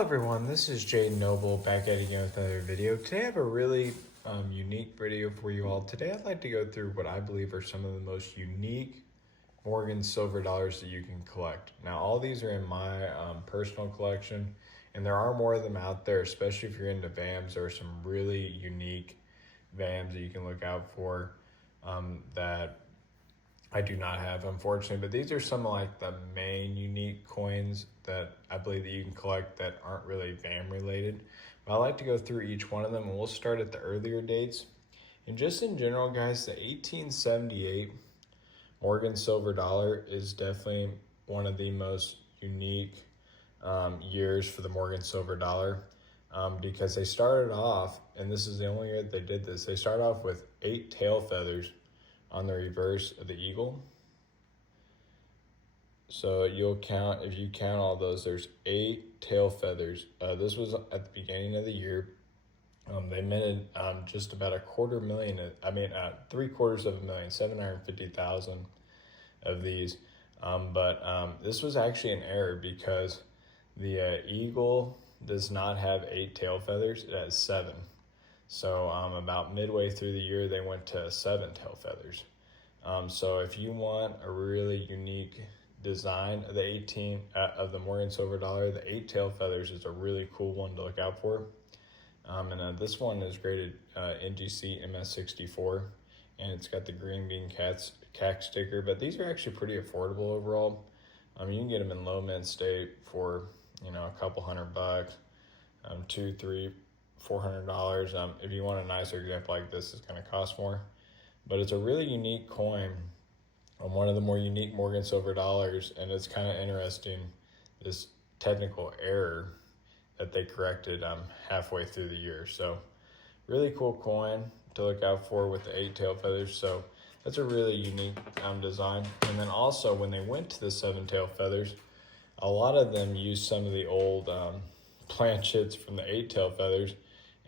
Hello everyone, this is Jade Noble back at it again with another video. Today I have a really unique video for you all. Today I'd like to go through what I believe are some of the most unique Morgan silver dollars that you can collect. Now all these are in my personal collection, and there are more of them out there, especially if you're into VAMs. There are some really unique VAMs that you can look out for that I do not have, unfortunately, but these are some of like the main unique coins that I believe that you can collect that aren't really VAM related. But I like to go through each one of them, and we'll start at the earlier dates. And just in general, guys, the 1878 Morgan silver dollar is definitely one of the most unique years for the Morgan silver dollar because they started off, and this is the only year that they did this, they started off with 8 tail feathers on the reverse of the eagle. So you'll count, if you count all those, there's 8 tail feathers. This was at the beginning of the year. They minted just about $250,000, 750,000 of these. But this was actually an error because the eagle does not have 8 tail feathers, it has 7. So about midway through the year, they went to 7 tail feathers. So if you want a really unique design of the Morgan silver dollar, the 8 tail feathers is a really cool one to look out for. This one is graded NGC MS64, and it's got the green bean CAC sticker. But these are actually pretty affordable overall. You can get them in low mint state for a couple $100, $200, $300, $400. If you want a nicer example like this, it's going to cost more. But it's a really unique coin, one of the more unique Morgan silver dollars, and it's kind of interesting, this technical error that they corrected halfway through the year. So really cool coin to look out for with the 8 tail feathers. So that's a really unique design. And then also when they went to the 7 tail feathers, a lot of them used some of the old planchets from the 8 tail feathers,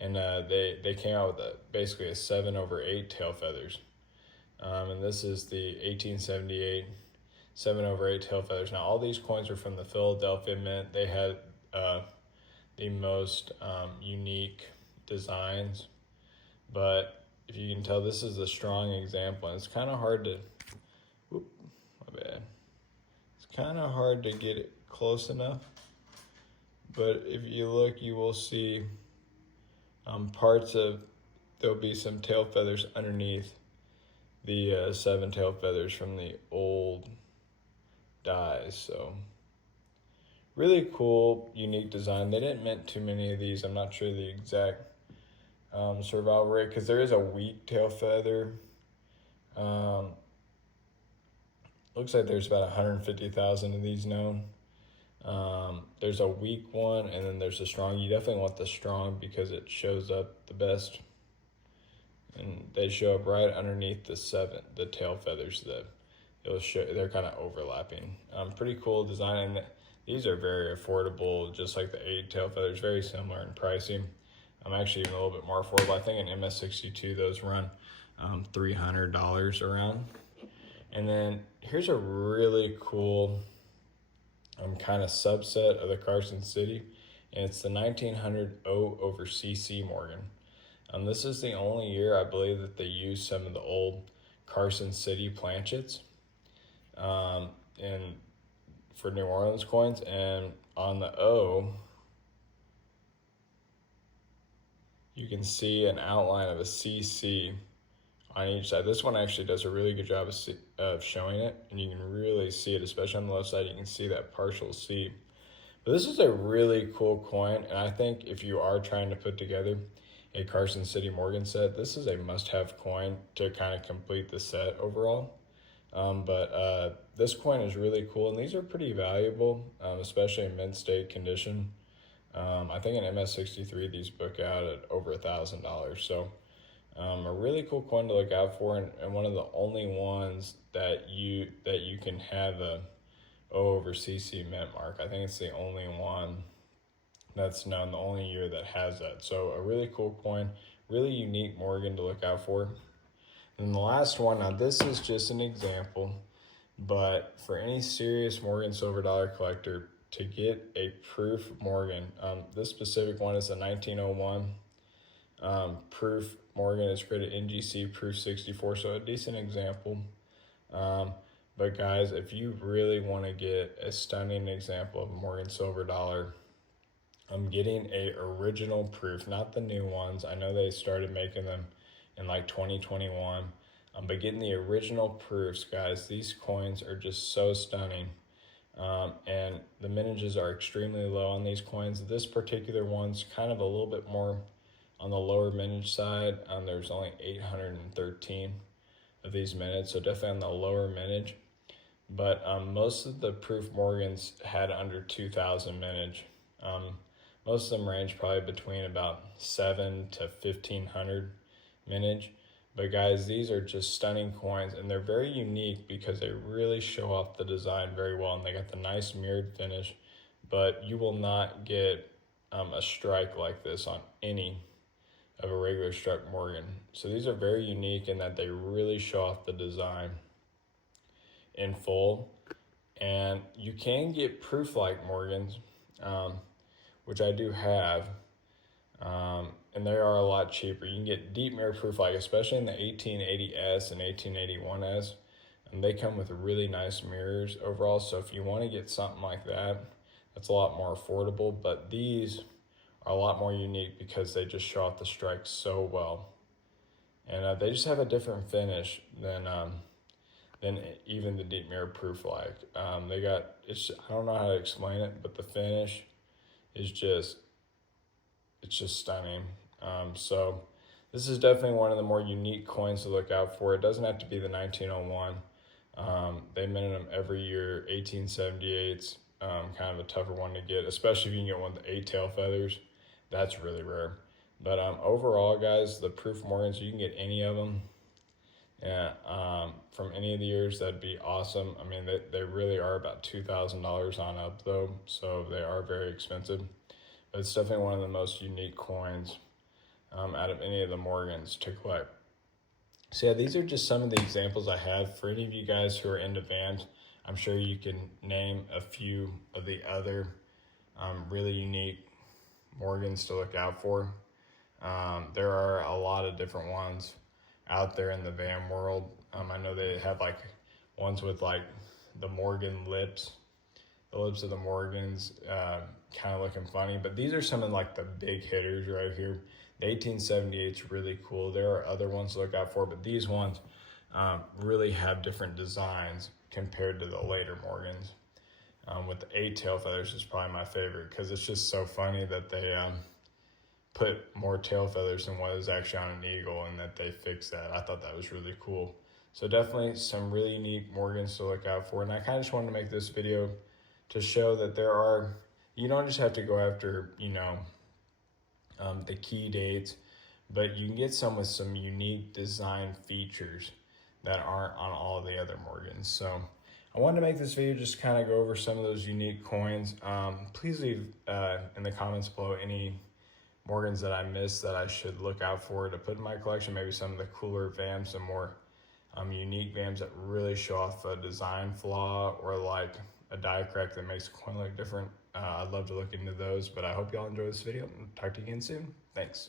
and they came out with basically a 7/8 tail feathers. And this is the 1878 7/8 tail feathers. Now all these coins are from the Philadelphia Mint. They had the most unique designs, but if you can tell, this is a strong example, and it's kind of hard to, it's kind of hard to get it close enough, but if you look, you will see there'll be some tail feathers underneath the 7 tail feathers from the old dies. So really cool, unique design. They didn't mint too many of these. I'm not sure the exact survival rate, because there is a weak tail feather. Looks like there's about 150,000 of these known. There's a weak one, and then there's a strong. You definitely want the strong because it shows up the best, and they show up right underneath the tail feathers. They're kind of overlapping. Pretty cool design, and these are very affordable, just like the 8 tail feathers, very similar in pricing. I'm actually even a little bit more affordable. I think in MS62 those run $300 around. And then here's a really cool kind of subset of the Carson City, and it's the 1900 O over CC Morgan. This is the only year I believe that they used some of the old Carson City planchets for New Orleans coins, and on the O you can see an outline of a CC on each side. This one actually does a really good job of showing it, and you can really see it, especially on the left side. You can see that partial C. But this is a really cool coin, and I think if you are trying to put together a Carson City Morgan set, this is a must-have coin to kind of complete the set overall. But this coin is really cool, and these are pretty valuable, especially in mint state condition. I think in MS63 these book out at over $1,000. So a really cool coin to look out for, and one of the only ones that you can have a O over CC mint mark. I think it's the only one that's known, the only year that has that. So a really cool coin, really unique Morgan to look out for. And the last one, now this is just an example, but for any serious Morgan silver dollar collector, to get a proof Morgan. This specific one is a 1901 proof Morgan. It's graded NGC proof 64, so a decent example. But guys, if you really want to get a stunning example of a Morgan silver dollar, I'm getting a original proof, not the new ones. I know they started making them in like 2021, but getting the original proofs, guys, these coins are just so stunning. And the mintages are extremely low on these coins. This particular one's kind of a little bit more on the lower mintage side. There's only 813 of these minutes, so definitely on the lower mintage. But most of the proof Morgans had under 2,000 mintage. Most of them range probably between about 7 to 1,500 mintage. But guys, these are just stunning coins, and they're very unique because they really show off the design very well, and they got the nice mirrored finish. But you will not get a strike like this on any of a regular struck Morgan. So these are very unique in that they really show off the design in full. And you can get proof like Morgans, which I do have, and they are a lot cheaper. You can get deep mirror proof like, especially in the 1880S and 1881S, and they come with really nice mirrors overall. So if you want to get something like that, that's a lot more affordable. But these are a lot more unique because they just show off the strikes so well, and they just have a different finish than even the deep mirror proof like. They got, it's, I don't know how to explain it, but the finish is just, it's just stunning. So this is definitely one of the more unique coins to look out for. It doesn't have to be the 1901. They minted them every year. 1878's kind of a tougher one to get, especially if you can get one with 8 tail feathers. That's really rare. But overall, guys, the proof Morgans, you can get any of them. Yeah, from any of the years, that'd be awesome. I mean, they really are about $2,000 on up, though, so they are very expensive. But it's definitely one of the most unique coins out of any of the Morgans to collect. So yeah, these are just some of the examples I have. For any of you guys who are into vans, I'm sure you can name a few of the other really unique Morgans to look out for. There are a lot of different ones out there in the van world. I know they have like ones with like the Morgan lips, the lips of the Morgans, kind of looking funny, but these are some of like the big hitters right here. The 1878 is really cool. There are other ones to look out for, but these ones really have different designs compared to the later Morgans. With the 8 tail feathers is probably my favorite because it's just so funny that they put more tail feathers than what is actually on an eagle, and that they fixed that. I thought that was really cool. So definitely some really unique Morgans to look out for. And I kind of just wanted to make this video to show that there are, you don't just have to go after, the key dates, but you can get some with some unique design features that aren't on all the other Morgans. So I wanted to make this video just kind of go over some of those unique coins. Please leave in the comments below any Morgans that I missed that I should look out for to put in my collection. Maybe some of the cooler VAMs, some more unique VAMs that really show off a design flaw or like a die crack that makes a coin look different. I'd love to look into those, but I hope y'all enjoy this video. Talk to you again soon. Thanks.